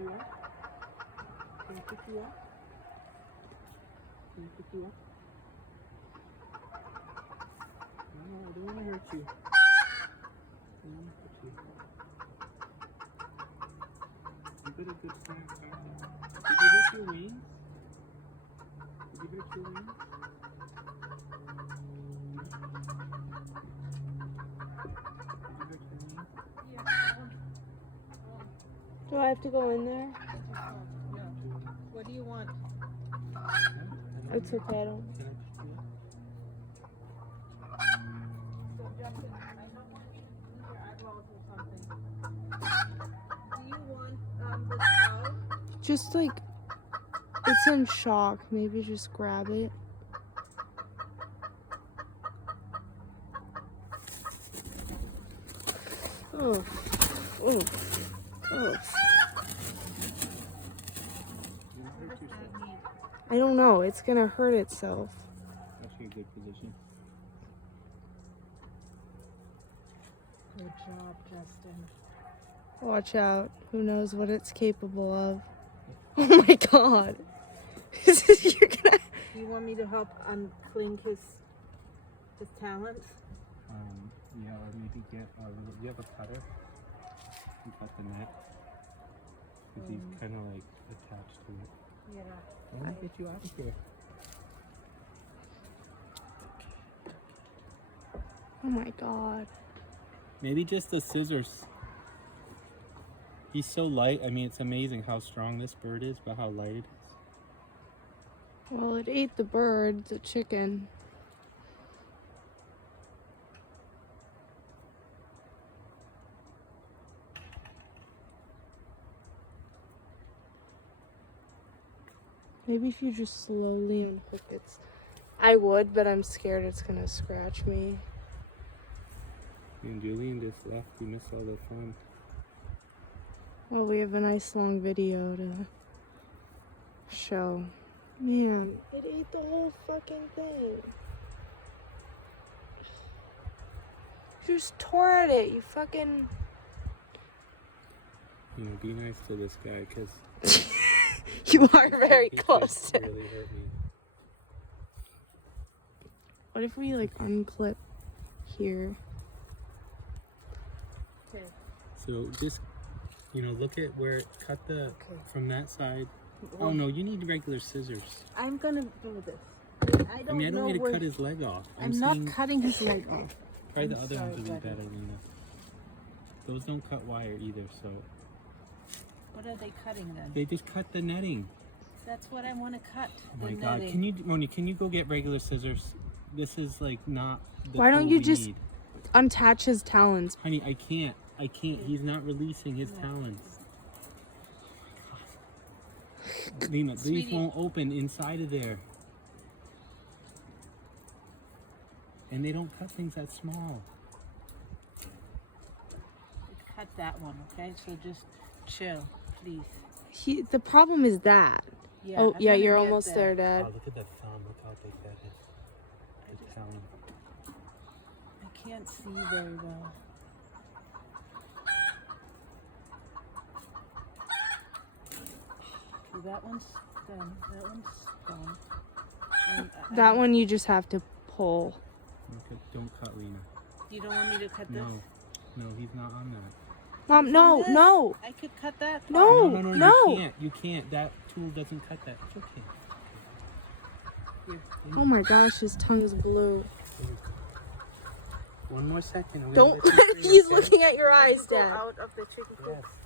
you up? Can I pick you up? Can I pick you up? No, I don't want to hurt you. I don't want to hurt you. You got a good size garden. Did you hurt your wings? Did you hurt your wings? Do I have to go in there? No. What do you want? It's okay, I don't. So Justin, I don't want you to lose your eyeballs or something. Do you want the towel? Just like, it's in shock. Maybe just grab it. Oh, oh, oh. I don't know. It's gonna hurt itself. Actually a good position. Good job, Justin. Watch out. Who knows what it's capable of. Oh my god. You're gonna... Do you want me to help unclink his talons? Yeah, or maybe get a little, you have a cutter? You cut the net. Because he's kind of like attached to it. Yeah. I want to get you out of here. Oh my god. Maybe just the scissors. He's so light. I mean, it's amazing how strong this bird is, but how light it is. Well, it ate the bird, the chicken. Maybe if you just slowly unhook it. I would, but I'm scared it's gonna scratch me. And Julian just left. You missed all the fun. Well, we have a nice long video to show. Man, it ate the whole fucking thing. You just tore at it, you fucking... You know, be nice to this guy, because... You are very close to... Really hurt me. What if we, like, unclip here? Okay. So just, you know, look at where it cut the... Okay. From that side. Oh, no, you need regular scissors. I'm gonna do this. I I mean, I don't know need to where... cut his leg off. I'm not cutting his leg off. Try the I'm other ones sorry, would be buddy. better, Lena. Those don't cut wire either, so... What are they cutting then? They just cut the netting. That's what I want to cut. Oh my the god, netting. Moni, can you go get regular scissors? This is like not the Why don't tool you we just- need. Untach his talons. Honey, I can't. He's not releasing his talons. Lena, these Sweetie. won't open inside of there. And they don't cut things that small. Cut that one, okay? So just chill, please. The problem is that. Yeah, Oh, I'm yeah, gonna you're get almost there, Dad. Oh, look at that thumb. Look how big that is. The talon. I can't see very well. Okay, that one's done. That one's done. And That one you just have to pull. Okay, don't cut Lena. You don't want me to cut this? No, he's not on that. Mom, no, This? no. I could cut that. No. part. You can't. That tool doesn't cut that. It's okay. Here. Oh my gosh, his tongue's blue. One more second. I'm gonna Don't. let you He's free, okay? looking at your eyes, Go Dad. out of the chicken coop. Yes.